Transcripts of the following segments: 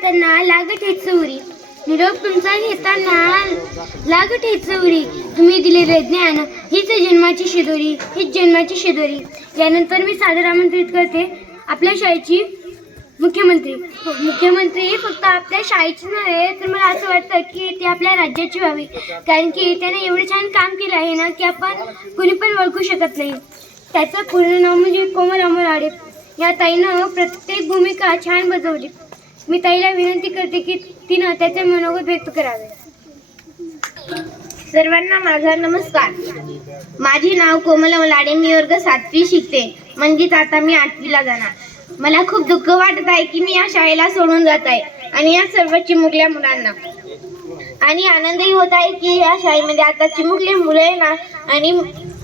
घेताना लागत हे उरी निरोप तुमचा घेताना लागत हे उरी तुम्ही दिलेले ज्ञान हीच जन्माची शिदोरी हीच जन्माची शिदोरी यानंतर मी सादर आमंत्रित करते आपल्या शाळेची मुख्यमंत्री. हो, मुख्यमंत्री फक्त आपल्या शाळेची नव्हे तर मला असं वाटतं की ते आपल्या राज्याची व्हावी. कारण की त्याने एवढं छान काम केलं आहे ना की आपण कुणी पण ओळखू शकत नाही. त्याचं पूर्ण नाव म्हणजे कोमल अमर आडे. या ताईनं प्रत्येक भूमिका छान बजवली. मी ताईला विनंती करते की तिनं त्याचे मनोगत व्यक्त करावे. सर्वांना माझा नमस्कार. माझे नाव कोमल अमलाडे मी वर्ग सातवी शिकते. म्हणजेच आता मी आठवीला जाणार. मला खूप दुःख वाटत आहे की मी या शाळेला सोडून जात आहे आणि या सर्व चिमुकल्या मुलांना. आणि आनंदही होत आहे की या शाळेमध्ये आता चिमुकले मुलं येणार आणि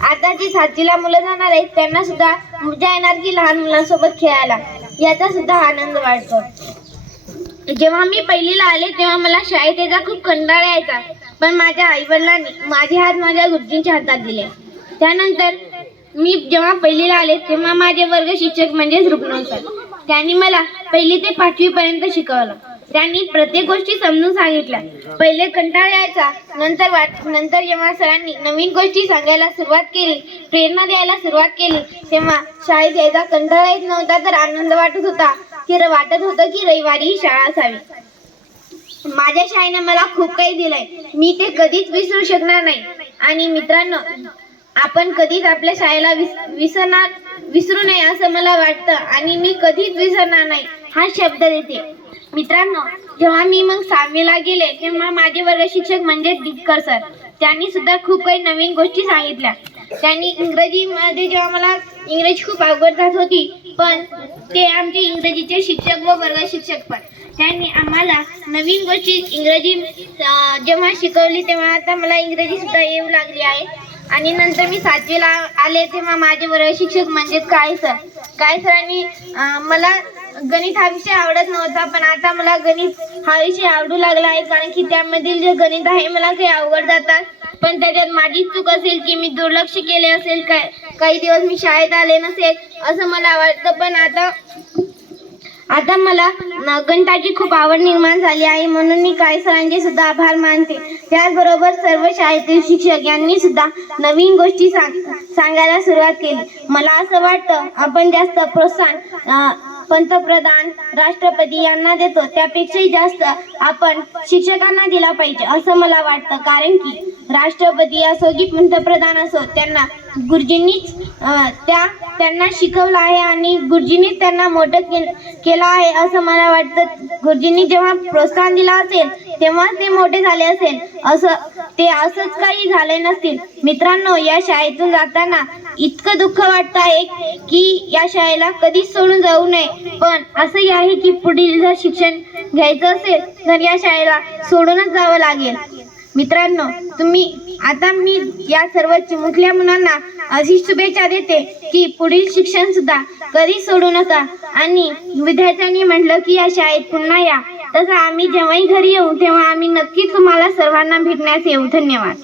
आता जी सातवीला मुलं जाणार आहेत त्यांना सुद्धा मजा येणार की लहान मुलांसोबत खेळायला याचा सुद्धा आनंद वाटतो जेव्हा मी पहिलीला आले तेव्हा मला शाळेत यायचा खूप कंटाळा यायचा. पण माझ्या आईवडिलांनी माझे हात माझ्या गुरुजींच्या हातात दिले. त्यानंतर मी जेव्हा पहिलीला आले तेव्हा माझे वर्ग शिक्षक म्हणजेच रुग्ण सर त्यांनी मला पहिली ते पाचवी पर्यंत शिकवलं. त्यांनी प्रत्येक गोष्टी समजून सांगितल्या. पहिले कंटाळा यायचा नंतर वाट नंतर जेव्हा सरांनी नवीन गोष्टी सांगायला सुरुवात केली प्रेरणा द्यायला सुरुवात केली तेव्हा शाळेत यायचा कंटाळा येत नव्हता तर आनंद वाटत होता. की वाटत होतं की रविवारी ही शाळा असावी. माझ्या शाळेनं मला खूप काही दिलंय. मी ते कधीच विसरू शकणार नाही. आणि मित्रांनो आपण कधीच आपल्या शाळेला विस विसरणार विसरू नये असं मला वाटतं. आणि मी कधीच विसरणार नाही हा शब्द देते. मित्रांनो जेव्हा मी मग सहावीला गेले तेव्हा माझे वर्ग शिक्षक म्हणजे दिपकर सर. त्यांनी सुद्धा खूप काही नवीन गोष्टी सांगितल्या. त्यांनी इंग्रजीमध्ये जेव्हा मला इंग्रजी खूप अवघड जात होती पण ते आमचे इंग्रजीचे शिक्षक व वर्ग शिक्षक पण. त्यांनी आम्हाला नवीन गोष्टी इंग्रजी जेव्हा शिकवली तेव्हा आता मला इंग्रजी सुद्धा येऊ लागली आहे. आणि नंतर मी सातवीला आले तेव्हा माझे वर्ग शिक्षक म्हणजे काय सर? काय सरांनी मला गणित हा विषय आवडत नव्हता पण आता मला गणित हा विषय आवडू लागला आहे कारण की त्यामधील जे गणित आहे मला काही अवघड जातात. पण त्याच्यात माझी चूक असेल की मी दुर्लक्ष केले असेल काय काही दिवस मी शाळेत आले नसेल असं मला वाटतं. पण आता आता मला गणिताची खूप आवड निर्माण झाली आहे. म्हणून मी काही सरांचे सुद्धा आभार मानते. त्याचबरोबर सर्व शाळेतील शिक्षक यांनी सुद्धा नवीन गोष्टी सांग सांगायला सुरुवात केली. मला असं वाटतं आपण जास्त प्रोत्साहन पंतप्रधान राष्ट्रपती यांना देतो. त्यापेक्षाही जास्त आपण शिक्षकांना दिला पाहिजे असं मला वाटतं. कारण की राष्ट्रपती असो की पंतप्रधान असो त्यांना गुरुजींनीच त्या त्यांना शिकवलं आहे आणि गुरुजींनीच त्यांना मोठं के केलं आहे असं मला वाटतं. गुरुजींनी जेव्हा प्रोत्साहन दिलं असेल तेव्हा ते मोठे झाले असेल. असं ते असंच काही झाले नसतील. मित्रांनो या शाळेतून जाताना इतकं दुःख वाटत आहे की या शाळेला कधीच सोडून जाऊ नये. पण असंही आहे की पुढील जर शिक्षण घ्यायचं असेल तर या शाळेला सोडूनच जावं लागेल. मित्रांनो तुम्ही आता मी या सर्व चिमुकल्या मुलांना अशी शुभेच्छा देते की पुढील शिक्षण सुद्धा कधी सोडू नका. आणि विद्यार्थ्यांनी म्हटलं की या शाळेत पुन्हा या. तसं आम्ही जेव्हाही घरी येऊ तेव्हा आम्ही नक्की तुम्हाला सर्वांना भेटण्यास येऊ. धन्यवाद.